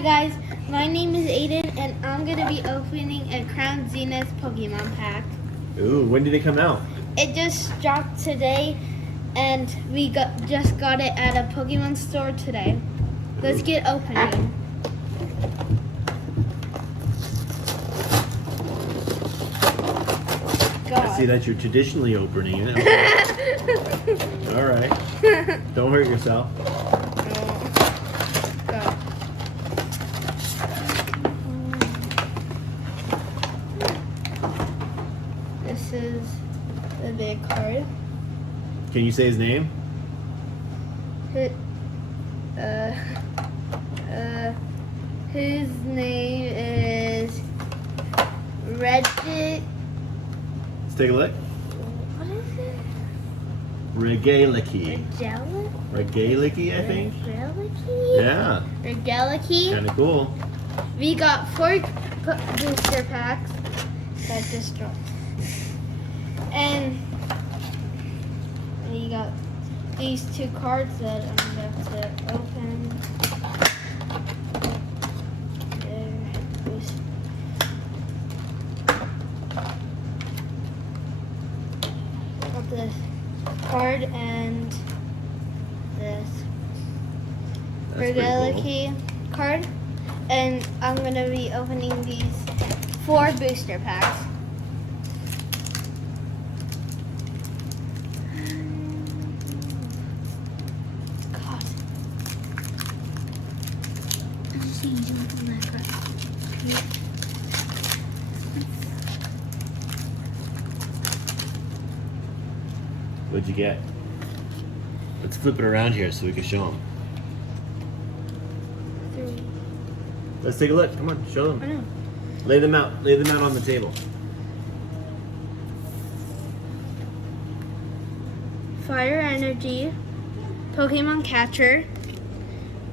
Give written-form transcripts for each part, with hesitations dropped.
Hi guys, my name is Aiden and I'm going to be opening a Crown Zenith Pokemon pack. Ooh, when did it come out? It just dropped today and we just got it at a Pokemon store today. Let's get opening. I see that you're traditionally opening it. Okay. All right. Don't hurt yourself. This is the big card. Can you say his name? His name is Reggie. Let's take a look. What is it? Regaliki. Regaliki, I think. Regaliki? Yeah. Regaliki. Kind of cool. We got 4 booster packs that just dropped. And we got these 2 cards that I'm about to open. Got this card and this Regaliki card. And I'm going to be opening these 4 booster packs. God. I'm just going to open that card. What'd you get? Let's flip it around here so we can show them. 3. Let's take a look. Come on, show them. I know. Lay them out. Lay them out on the table. Fire Energy, Pokemon Catcher,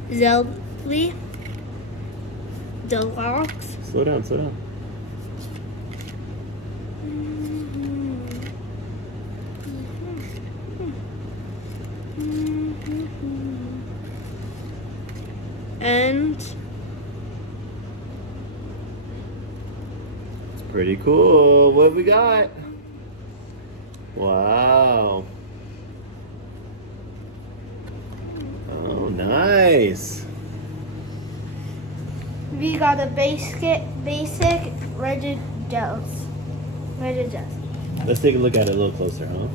Zelly, Deluxe, Slow down, slow down. and It's pretty cool. What have we got? Wow. Oh, nice. we got a basic Regigigas. Let's take a look at it a little closer, huh?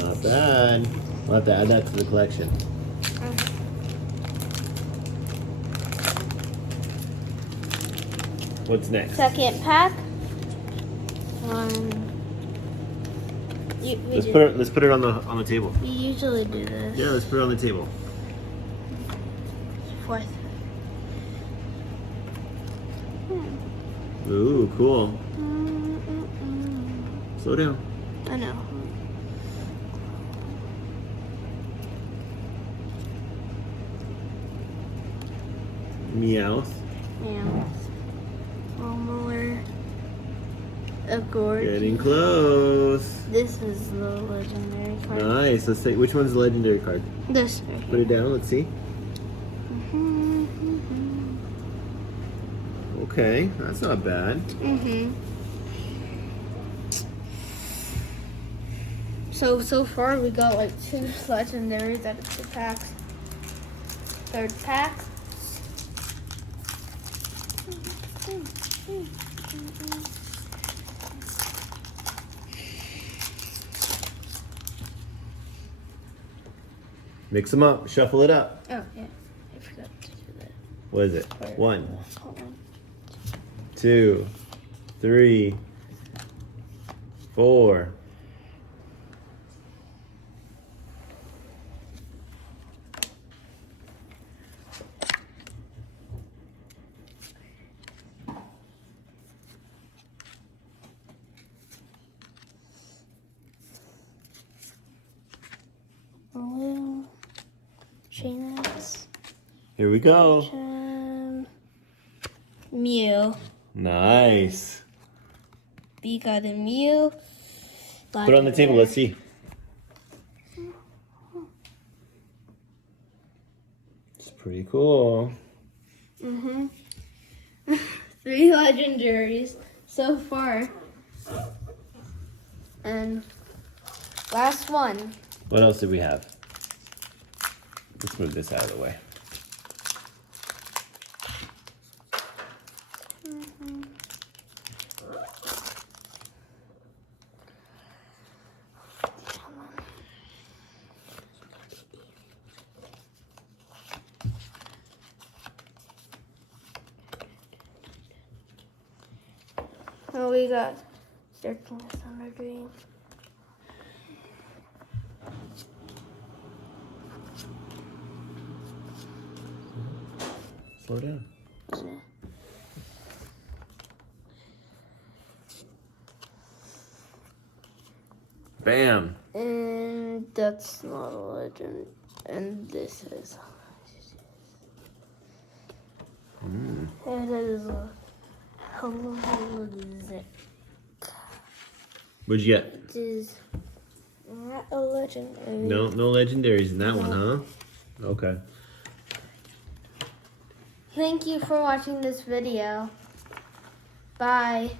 Not bad. We'll have to add that to the collection. What's next? Second pack. Let's put it on the table. We usually do this. Yeah, let's put it on the table. 4th. Ooh, cool. Slow down. I know. Meowth. Romular. A Gorgie. Getting close. This is the legendary card. Nice. Let's take. Which one's the legendary card? This right Put it down. Let's see. Okay, that's not bad. So far we got like 2 legendaries out of 2 packs. 3rd pack. Mix them up. Shuffle it up. Oh yeah, I forgot to do that. What is it? Wait. 1, Hold on. 2, 3, 4. Blue. Chainax. Here we go. Mew. Nice. We got a Mew. Put it on the table. Let's see. pretty cool. 3 legendaries so far. And last one. What else did we have? Let's move this out of the way. Oh, we got 13 Summer Dream. Slow down. Bam. And that's not a legend. And this is. And it is a Zenith. What'd you get? It is not a legendary. No legendaries in that one, huh? Okay. Thank you for watching this video. Bye.